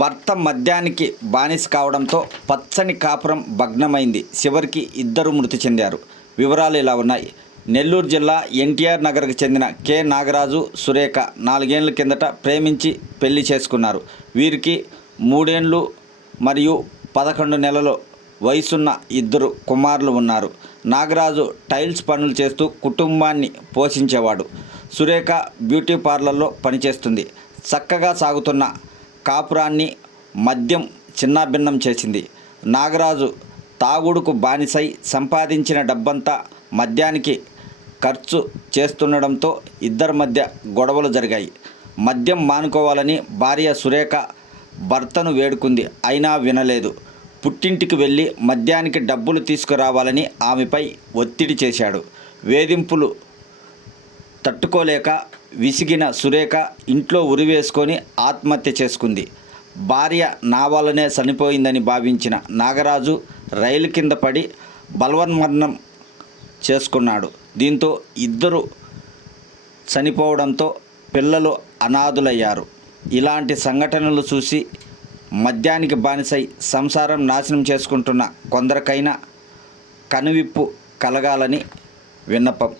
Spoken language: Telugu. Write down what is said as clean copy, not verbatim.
భర్త మద్యానికి బానిస కావడంతో పచ్చని కాపురం భగ్నమైంది. చివరికి ఇద్దరు మృతి చెందారు. వివరాలు ఇలా ఉన్నాయి. నెల్లూరు జిల్లా ఎన్టీఆర్ నగర్కు చెందిన కె నాగరాజు, సురేఖ 4 ఏళ్ల కిందట ప్రేమించి పెళ్లి చేసుకున్నారు. వీరికి 3 ఏళ్ళు మరియు 11 నెలల వయసున్న 2 కుమారులు ఉన్నారు. నాగరాజు టైల్స్ పనులు చేస్తూ కుటుంబాన్ని పోషించేవాడు. సురేఖ బ్యూటీ పార్లర్లో పనిచేస్తుంది. చక్కగా సాగుతున్న కాపురాన్ని మద్యం చిన్నాభిన్నం చేసింది. నాగరాజు తాగుడుకు బానిసై సంపాదించిన డబ్బంతా మద్యానికి ఖర్చు చేస్తుండడంతో ఇద్దరి మధ్య గొడవలు జరిగాయి. మద్యం మానుకోవాలని భార్య సురేఖ భర్తను వేడుకుంది. అయినా వినలేదు. పుట్టింటికి వెళ్ళి మద్యానికి డబ్బులు తీసుకురావాలని ఆమెపై ఒత్తిడి చేశాడు. వేధింపులు తట్టుకోలేక విసిగిన సురేఖ ఇంట్లో ఉరివేసుకొని ఆత్మహత్య చేసుకుంది. భార్య నా వల్లనే చనిపోయిందని భావించిన నాగరాజు రైలు కింద పడి బలవన్మరణం చేసుకున్నాడు. దీంతో ఇద్దరు చనిపోవడంతో పిల్లలు అనాథులయ్యారు. ఇలాంటి సంఘటనలు చూసి మద్యానికి బానిసై సంసారం నాశనం చేసుకుంటున్న కొందరికైనా కనువిప్పు కలగాలని విన్నపం.